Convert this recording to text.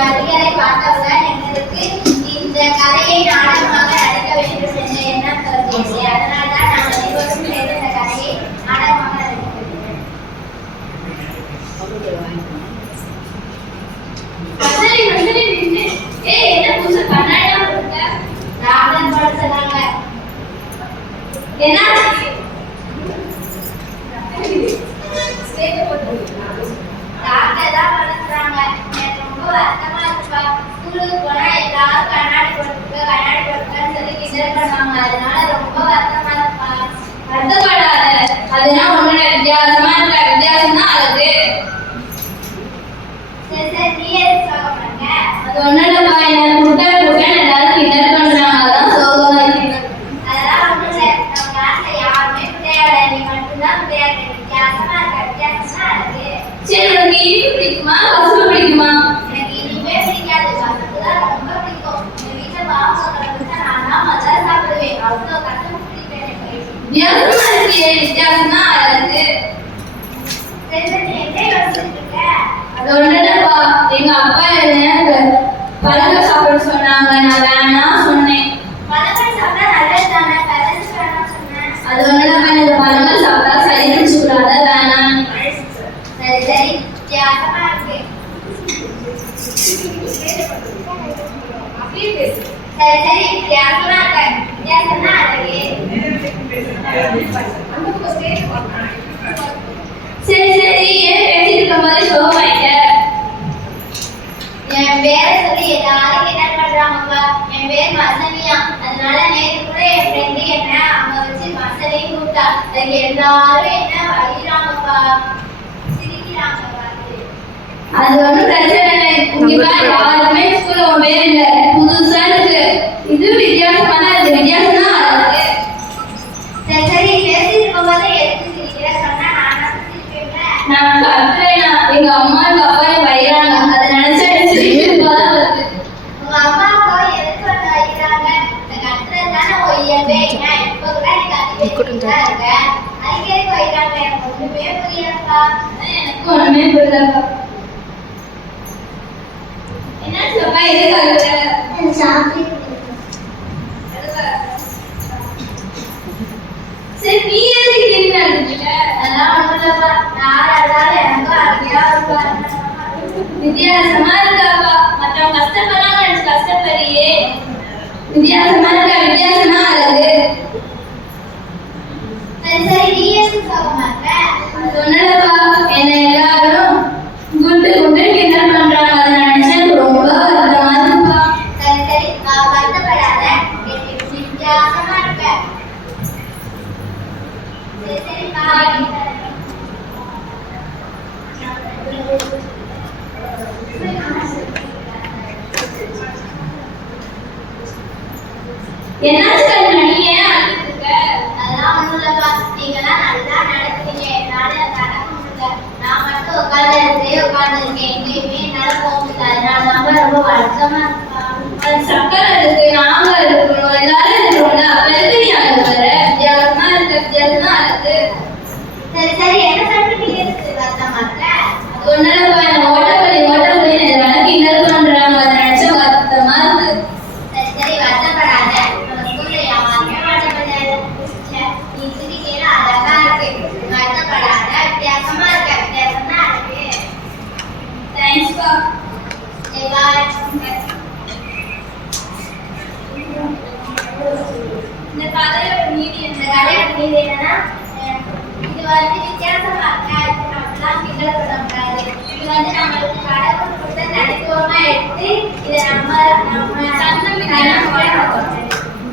வரிகளை பார்த்தவுடன் எங்களுக்கு இந்த கதையை நாடகமாக நடிக்க வேண்டும் என்ற எண்ணம் தோன்றியது. அதனால்தான் நாங்கள் இருவரும் சேர்ந்து இந்த கதையை நாடகமாக நடிக்கிறோம். என்ன புதுசு கண்ணாடியா போட்டுக்க? ராமன் போட சொன்னாங்க. என்ன டாக்டர் தான் வளர்க்குறாங்க. எனக்கு ரொம்ப வருத்தமா இருக்குப்பா. ஸ்கூலுக்கு போனா எல்லாரும் கண்ணாடி போட்டுக்கன்னு சொல்லி கிண்டல் பண்ணுவாங்க. அதனால ரொம்ப வருத்தமா இருக்குப்பா. வருத்தப்படாத, அதெல்லாம் ஒண்ணு வித்தியாசமா இருக்கா? வித்தியாசம் தான் அழகு. சரி சரி, நீ எதுக்கு சொல்ல மாட்டேங்க? அது ஒண்ணு இல்லப்பா, என்ன கூட்ட எல்லாரும் கிண்டல் பண்றாங்க. அதான் சோகமா இருக்கு. அதெல்லாம் ஒண்ணு இல்லை. நம்ம கிளாஸ்ல யாருமே விளையாட, நீ மட்டும்தான் விளையாட. வித்தியாசமா இருக்கா? வித்தியாசம் தான் அழகு. சரி, உனக்கு இனிப்பு பிடிக்குமா வசம்பு பிடிக்குமா? எனக்கு இனிமே பிடிக்காது, வசம்பு தான் ரொம்ப பிடிக்கும். எங்க வீட்டுல பாவம் சொல்றதுக்கு நான் தான் முதல்ல சாப்பிடுவேன். அவ்வளோ கஷ்டம் பிடிப்பேன் எனக்கு. வித்தியாசமா இருக்கே, வித்தியாசம் தான் அழகு. சரி சரி, நீ என்ன யோசிச்சுட்டு இருக்க? அது ஒண்ணுலப்பா, எங்க அப்பா என்ன பழங்கள் சாப்பிட சொன்னாங்க. நான் வேணாம் சொன்னேன். பழங்கள் சாப்பிட்டா நல்லது தானே, பேரண்ட்ஸ் வேணாம் சொன்னேன். அது ஒண்ணுலப்பா, எனக்கு பழங்கள் சாப்பிட்டா சரி பிடிச்சுக்கூடாத, வேணாம். சரி சரி, வித்தியாசமா இருக்கு. சரி சரி, வித்தியாசமா இருக்க. வித்தியாசம் தான் அழகு. சரி சரி, ஏன் பேசிட்டு இருக்கும் போது சோகமாயிட்ட? என் பேரை சொல்லி எல்லாரும் கிண்டல் பண்றாங்கப்பா. என் பேர் மசனியா. அதனால நேற்று கூட என் ஃப்ரெண்டு என்ன அங்க வச்சு மசனையும் கூப்பிட்டா. அதுக்கு எல்லாரும் என்ன வழிகிறாங்கப்பா, சிரிக்கிறாங்க. அது ஒன்றும் பிரச்சனை இல்லை. இங்க யாருமே ஸ்கூல்ல உன் பேர் இல்லை, புதுசா இருக்கு. இது வித்தியாசமா தான் இருக்கு. வித்தியாசம் தான் அழகு. சரி சரி, பேசிட்டு இருக்கும் போது எதுக்கு சிரிக்கிற? சொன்னா நான் சிரிப்பேன்ல. நான் கத்துறேனா? எங்க அம்மா எங்க அப்பா வைக்கிறாங்க. அதை நினைச்சா எனக்கு சிரிப்பு தான் வருது. உங்க அம்மா அப்பா எதுக்கு வந்து வைக்கிறாங்க? இந்த கத்துறது தானே ஒய்யவே. நான் எப்போ கூட நீ கத்திட்டு தான் இருக்க. அதுக்கு எதுக்கு வைக்கிறாங்க? எனக்கு ஒண்ணுமே புரியலப்பா. எனக்கு ஒண்ணுமே புரியலப்பா. என்ன சொல்றா? எதுக்கு அழுகுற? சாப்பிட்டு. சரி, நீ எதுக்கு திரும்பி அழுதுட்ட? அதெல்லாம் ஒண்ணும் இல்லப்பா. யார் அழுதாலும் எனக்கும் அழுகையா இருப்பா. வித்தியாசமா இருக்காப்பா. மற்றவங்க கஷ்டப்படுறாங்க நினைச்சு கஷ்டப்படுறியே. வித்தியாசமா இருக்கா? வித்தியாசமா அழகு. சரி சரி, நீ எதுக்கு சொல்ல மாட்ட? அது ஒண்ணும் இல்லப்பா, என்ன எல்லாரும் குண்டு கிண்டல் பண்றாங்க. அதை நினைச்சா ரொம்ப வருத்தமா இருக்குப்பா. சரி சரி, வருத்தப்படாத. வித்தியாசமா இருக்க. சரி சரி, பாய். என்னாச்சு கண்ணா, நீ ஏன் அழுதுட்டு இருக்க? அதெல்லாம் ஒண்ணும் இல்லப்பா, நீங்கெல்லாம் நல்லா நடக்கிறீங்க. என்னால நடக்க முடியல. நான் மட்டும் உட்கார்ந்துருக்கேன். எங்கேயுமே என்னால போக முடியல. அதனால தான் ரொம்ப வருத்தமா இருக்கா. அது சக்கரை இருக்கு, நாங்க இருக்கணும், எல்லாரும் இருக்கணும்ல. அப்ப எதுக்கு நீ அழுகுற? வித்தியாசமா இருக்க. வித்தியாசமா அழுது. சரி சரி, என்ன சாப்பிட்டு இருக்கு வருத்தமா இருக்க? அது ஒண்ணும் இல்லப்பா, என்ன ஓட்டப்பள்ளி எனக்கு கிண்டல் பண்றாங்க. அதை நினைச்சா வருத்தமா இருக்கு. சரி சரி, வருத்தப்படாத. நம்ம ஸ்கூல்ல யாருமே வருத்தப்படாத. நீ சிரிக்கையில அழகா இருக்கு. வருத்தப்படாத, வித்தியாசமா இருக்க. வித்தியாசம் தான் இருக்கு. தேங்க்ஸ்பா. சரி, பாய். இந்த கதையோட நீதி என்னன்னா, இது வந்து வித்தியாசமா இருக்கா, இது நம்மளாம் கிண்டல் பண்ணக்கூடாது. இது வந்து நம்மளுக்கு கடவுள் கொடுத்த தனித்துவமா எடுத்து இதை நம்ம